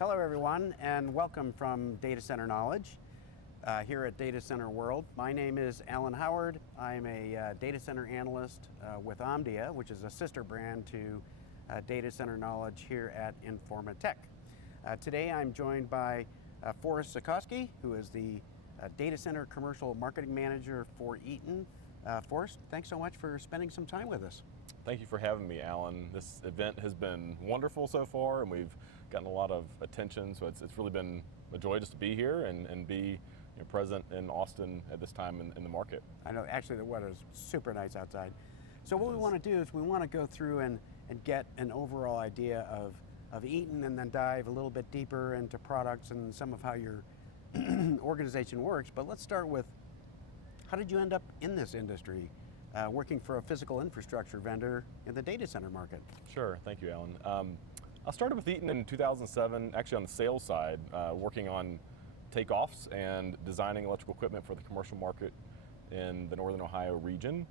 Hello everyone, and welcome from Data Center Knowledge here at Data Center World. My name is Alan Howard. I'm a data center analyst with Omdia, which is a sister brand to Data Center Knowledge here at Informatech. Today I'm joined by Forrest Secosky, who is the Data Center Commercial Marketing Manager for Eaton. Forrest, thanks so much for spending some time with us. Thank you for having me, Alan. This event has been wonderful so far, and we've gotten a lot of attention, so it's really been a joy just to be here and be present in Austin at this time in the market. I know, actually the weather is super nice outside. So what we want to do is we want to go through and get an overall idea of Eaton, and then dive a little bit deeper into products and some of how your organization works. But let's start with, how did you end up in this industry? Working for a physical infrastructure vendor in the data center market. Sure, thank you, Alan. I started with Eaton in 2007, actually on the sales side, working on takeoffs and designing electrical equipment for the commercial market in the Northern Ohio region.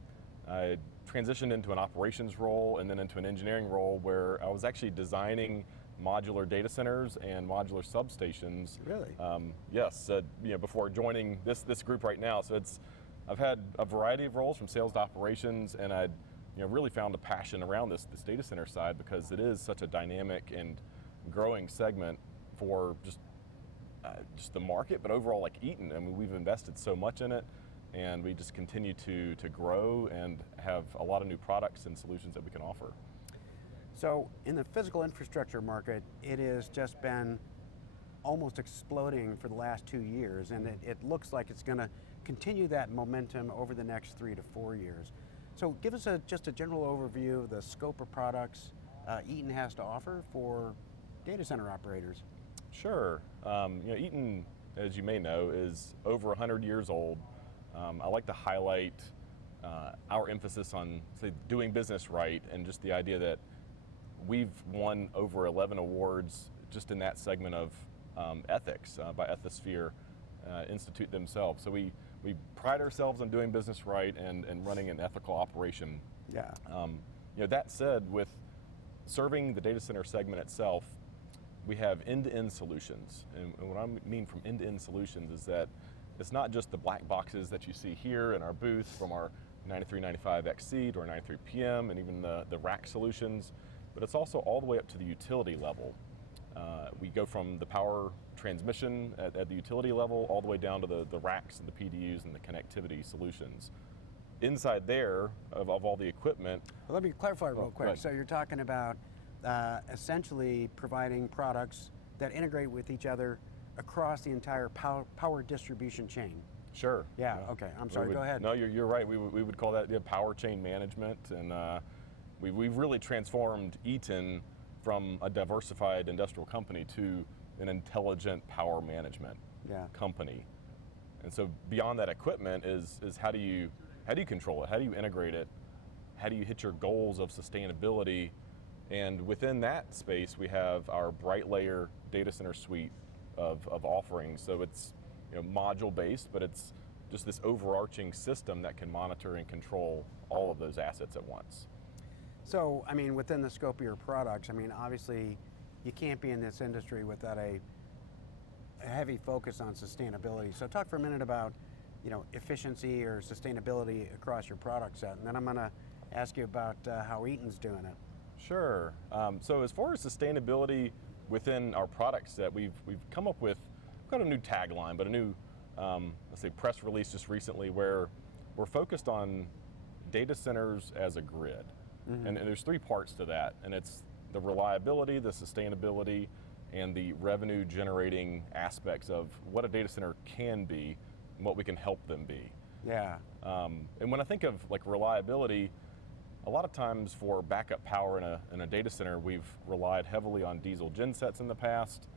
I transitioned into an operations role and then into an engineering role where I was actually designing modular data centers and modular substations. Really? Yes, before joining this group right now. So I've had a variety of roles from sales to operations, and I'd really found a passion around this data center side because it is such a dynamic and growing segment for just the market, but overall like Eaton. I mean, we've invested so much in it, and we just continue to grow and have a lot of new products and solutions that we can offer. So in the physical infrastructure market, it has just been almost exploding for the last 2 years, and it looks like it's going to continue that momentum over the next 3 to 4 years. So give us just a general overview of the scope of products Eaton has to offer for data center operators. Sure. Eaton, as you may know, is over 100 years old. I like to highlight our emphasis on, say, doing business right, and just the idea that we've won over 11 awards just in that segment of ethics by Ethisphere Institute themselves. So we pride ourselves on doing business right and running an ethical operation. Yeah. That said, with serving the data center segment itself, we have end-to-end solutions. And what I mean from end-to-end solutions is that it's not just the black boxes that you see here in our booth from our 9395XC to our 93PM and even the rack solutions, but it's also all the way up to the utility level. We go from the power transmission at the utility level all the way down to the racks and the PDUs and the connectivity solutions. Inside there, of all the equipment... Well, let me clarify real quick. So you're talking about essentially providing products that integrate with each other across the entire power distribution chain. Sure. Yeah, okay, I'm sorry, go ahead. No, you're right. We would call that power chain management, and we've really transformed Eaton from a diversified industrial company to an intelligent power management company. And so beyond that equipment is how do you control it? How do you integrate it? How do you hit your goals of sustainability? And within that space, we have our Bright Layer data center suite of offerings. So it's module based, but it's just this overarching system that can monitor and control all of those assets at once. So, I mean, within the scope of your products, I mean, obviously, you can't be in this industry without a heavy focus on sustainability. So talk for a minute about, efficiency or sustainability across your product set, and then I'm going to ask you about how Eaton's doing it. Sure. So as far as sustainability within our product set, we've come up with, we've got a new tagline, but a new, let's say, press release just recently where we're focused on data centers as a grid. Mm-hmm. And there's 3 parts to that, and it's the reliability, the sustainability, and the revenue generating aspects of what a data center can be and what we can help them be. Yeah. And when I think of like reliability, a lot of times for backup power in a data center, we've relied heavily on diesel gensets in the past.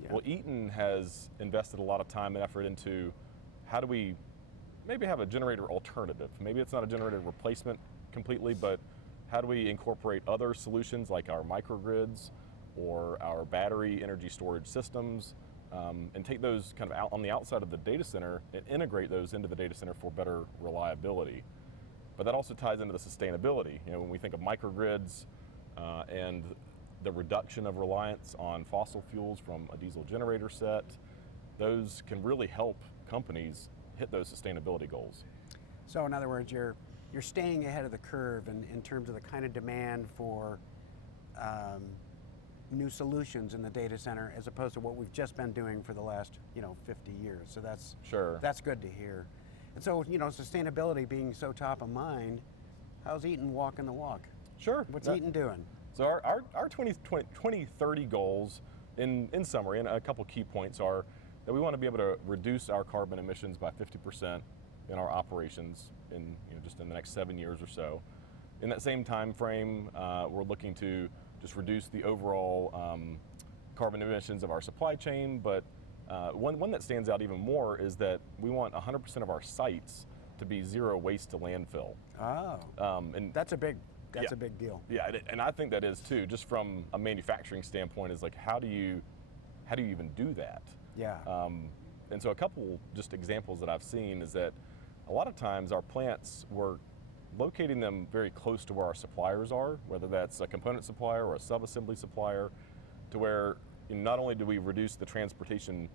Yeah. Well, Eaton has invested a lot of time and effort into how do we maybe have a generator alternative. Maybe it's not a generator replacement completely, but how do we incorporate other solutions like our microgrids or our battery energy storage systems and take those kind of out on the outside of the data center and integrate those into the data center for better reliability. But that also ties into the sustainability. When we think of microgrids and the reduction of reliance on fossil fuels from a diesel generator set, those can really help companies hit those sustainability goals. So in other words, you're staying ahead of the curve in terms of the kind of demand for new solutions in the data center, as opposed to what we've just been doing for the last 50 years. So that's good to hear. And so sustainability being so top of mind, how's Eaton walking the walk? Sure. What's Eaton doing? So our 2030 goals, in summary, and a couple key points are that we want to be able to reduce our carbon emissions by 50% in our operations in just in the next 7 years or so. In that same time frame, we're looking to just reduce the overall carbon emissions of our supply chain, but one that stands out even more is that we want 100% of our sites to be zero waste to landfill. Oh, and that's a big deal. Yeah, and I think that is too. Just from a manufacturing standpoint, is like how do you even do that? Yeah. And so a couple just examples that I've seen is that a lot of times our plants, we're locating them very close to where our suppliers are, whether that's a component supplier or a sub-assembly supplier, to where not only do we reduce the transportation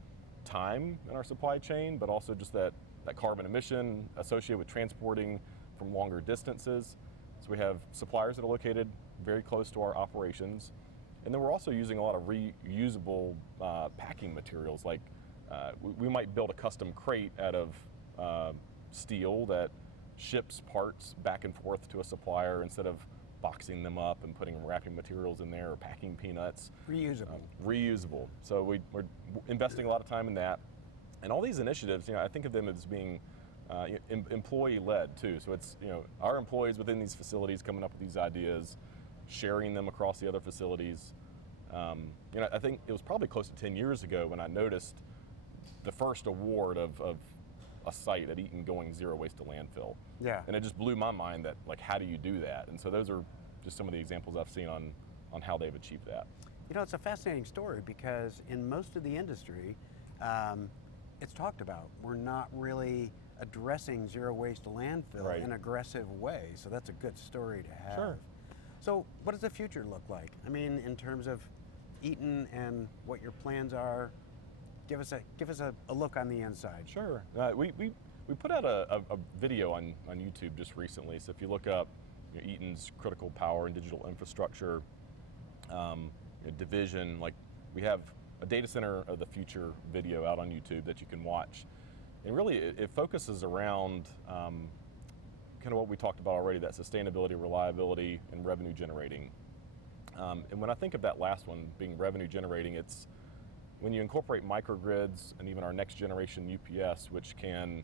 time in our supply chain, but also just that carbon emission associated with transporting from longer distances. So we have suppliers that are located very close to our operations. And then we're also using a lot of reusable packing materials. Like we might build a custom crate out of steel that ships parts back and forth to a supplier instead of boxing them up and putting wrapping materials in there or packing peanuts. Reusable. Reusable. So we're investing a lot of time in that. And all these initiatives, I think of them as being employee-led too. So it's our employees within these facilities coming up with these ideas, sharing them across the other facilities. I think it was probably close to 10 years ago when I noticed the first award of a site at Eaton going zero waste to landfill. Yeah. And it just blew my mind that, like, how do you do that? And so those are just some of the examples I've seen on how they've achieved that. It's a fascinating story because in most of the industry, it's talked about. We're not really addressing zero waste to landfill in an aggressive way. So that's a good story to have. Sure. So what does the future look like? I mean, in terms of Eaton and what your plans are, give us a look on the inside. Sure. We put out a video on YouTube just recently. So if you look up Eaton's critical power and digital infrastructure division, like we have a data center of the future video out on YouTube that you can watch. And really it focuses around kind of what we talked about already, that sustainability, reliability, and revenue generating. And when I think of that last one being revenue generating, it's when you incorporate microgrids and even our next generation UPS, which can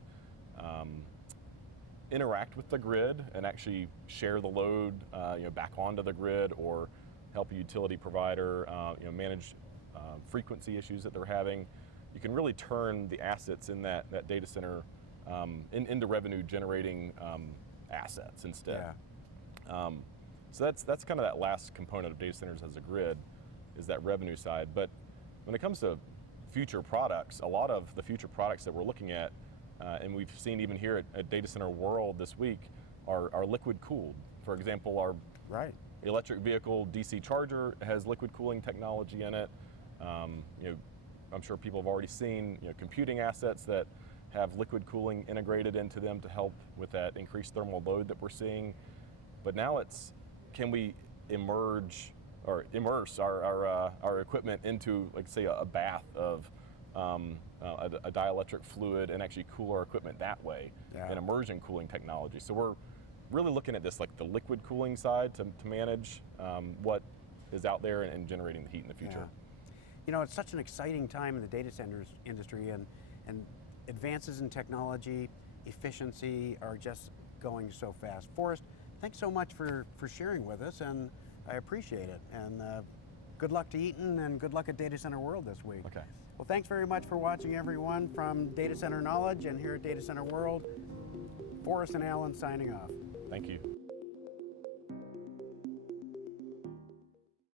interact with the grid and actually share the load back onto the grid, or help a utility provider manage frequency issues that they're having. You can really turn the assets in that data center into revenue generating assets instead. Yeah. So that's kind of that last component of data centers as a grid, is that revenue side. But when it comes to future products, a lot of the future products that we're looking at, and we've seen even here at Data Center World this week, are liquid cooled. For example, our electric vehicle DC charger has liquid cooling technology in it. I'm sure people have already seen computing assets that have liquid cooling integrated into them to help with that increased thermal load that we're seeing. But now can we immerse our equipment into, like, say, a bath of a dielectric fluid and actually cool our equipment that way, and immersion cooling technology. So we're really looking at this, like the liquid cooling side to manage what is out there and generating the heat in the future. Yeah. It's such an exciting time in the data centers industry, and advances in technology, efficiency are just going so fast. Forrest, thanks so much for sharing with us, and I appreciate it. And good luck to Eaton, and good luck at Data Center World this week. Okay. Well, thanks very much for watching, everyone, from Data Center Knowledge and here at Data Center World. Forrest and Alan signing off. Thank you.